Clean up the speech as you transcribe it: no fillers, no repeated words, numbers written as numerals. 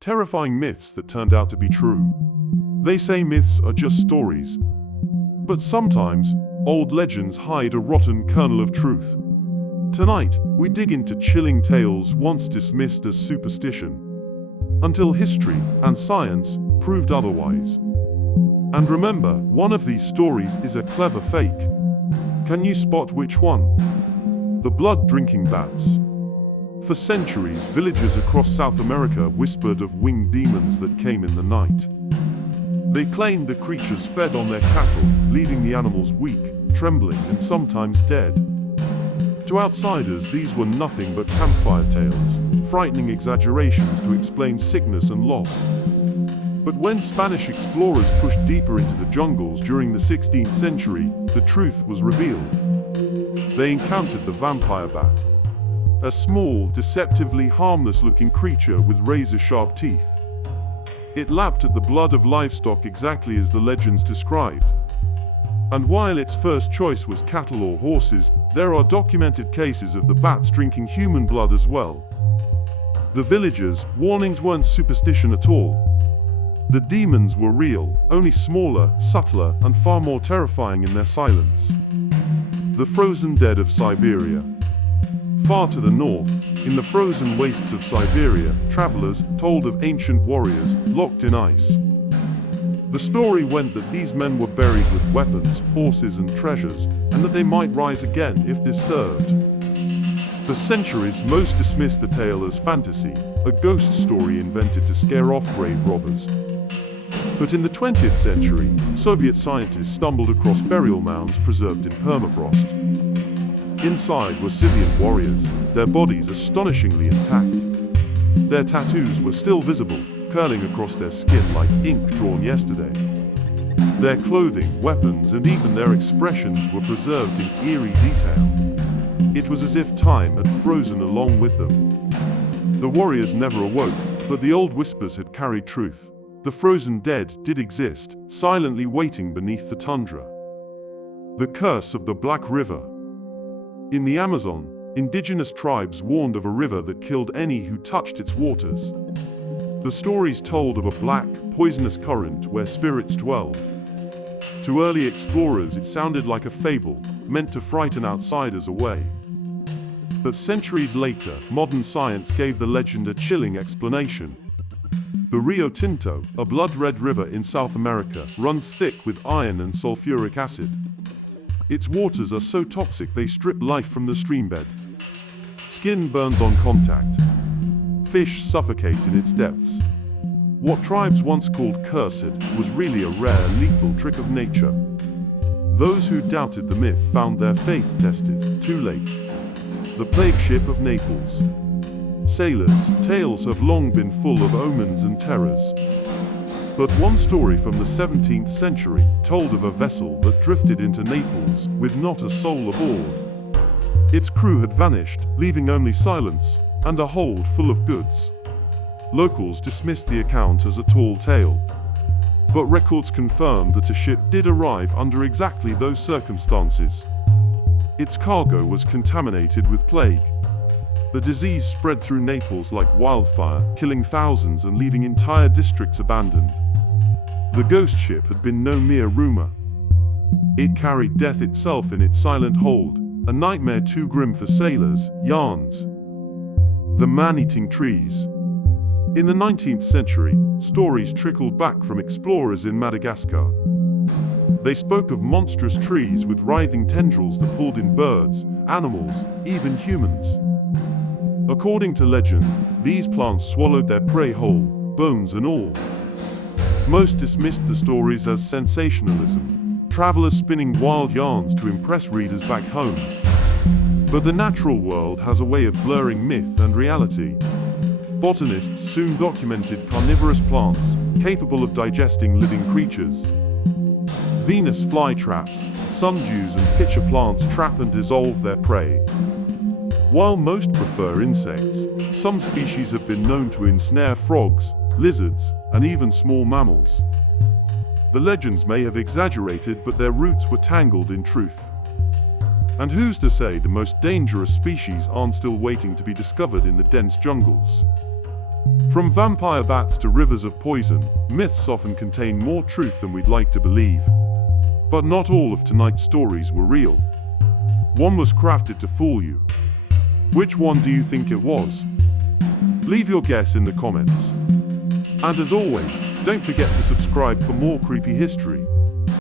Terrifying myths that turned out to be true. They say myths are just stories. But sometimes, old legends hide a rotten kernel of truth. Tonight, we dig into chilling tales once dismissed as superstition, until history and science proved otherwise. And remember, one of these stories is a clever fake. Can you spot which one? The blood-drinking bats. For centuries, villagers across South America whispered of winged demons that came in the night. They claimed the creatures fed on their cattle, leaving the animals weak, trembling, and sometimes dead. To outsiders, these were nothing but campfire tales, frightening exaggerations to explain sickness and loss. But when Spanish explorers pushed deeper into the jungles during the 16th century, the truth was revealed. They encountered the vampire bat, a small, deceptively harmless-looking creature with razor-sharp teeth. It lapped at the blood of livestock exactly as the legends described. And while its first choice was cattle or horses, there are documented cases of the bats drinking human blood as well. The villagers' warnings weren't superstition at all. The demons were real, only smaller, subtler, and far more terrifying in their silence. The frozen dead of Siberia. Far to the north, in the frozen wastes of Siberia, travelers told of ancient warriors locked in ice. The story went that these men were buried with weapons, horses, and treasures, and that they might rise again if disturbed. For centuries, most dismissed the tale as fantasy, a ghost story invented to scare off grave robbers. But in the 20th century, Soviet scientists stumbled across burial mounds preserved in permafrost. Inside were Scythian warriors, their bodies astonishingly intact. Their tattoos were still visible, curling across their skin like ink drawn yesterday. Their clothing, weapons, and even their expressions were preserved in eerie detail. It was as if time had frozen along with them. The warriors never awoke, but the old whispers had carried truth. The frozen dead did exist, silently waiting beneath the tundra. The curse of the Black River. In the Amazon, indigenous tribes warned of a river that killed any who touched its waters. The stories told of a black, poisonous current where spirits dwelled. To early explorers, it sounded like a fable, meant to frighten outsiders away. But centuries later, modern science gave the legend a chilling explanation. The Rio Tinto, a blood-red river in South America, runs thick with iron and sulfuric acid. Its waters are so toxic they strip life from the streambed. Skin burns on contact. Fish suffocate in its depths. What tribes once called cursed was really a rare, lethal trick of nature. Those who doubted the myth found their faith tested, too late. The plague ship of Naples. Sailors' tales have long been full of omens and terrors. But one story from the 17th century told of a vessel that drifted into Naples with not a soul aboard. Its crew had vanished, leaving only silence and a hold full of goods. Locals dismissed the account as a tall tale. But records confirmed that a ship did arrive under exactly those circumstances. Its cargo was contaminated with plague. The disease spread through Naples like wildfire, killing thousands and leaving entire districts abandoned. The ghost ship had been no mere rumor. It carried death itself in its silent hold, a nightmare too grim for sailors. Yarns. The man-eating trees. In the 19th century, stories trickled back from explorers in Madagascar. They spoke of monstrous trees with writhing tendrils that pulled in birds, animals, even humans. According to legend, these plants swallowed their prey whole, bones and all. Most dismissed the stories as sensationalism, travelers spinning wild yarns to impress readers back home. But the natural world has a way of blurring myth and reality. Botanists soon documented carnivorous plants, capable of digesting living creatures. Venus flytraps, sundews and pitcher plants trap and dissolve their prey. While most prefer insects, some species have been known to ensnare frogs, lizards, and even small mammals. The legends may have exaggerated, but their roots were tangled in truth. And who's to say the most dangerous species aren't still waiting to be discovered in the dense jungles? From vampire bats to rivers of poison, myths often contain more truth than we'd like to believe. But not all of tonight's stories were real. One was crafted to fool you. Which one do you think it was? Leave your guess in the comments. And as always, don't forget to subscribe for more creepy history.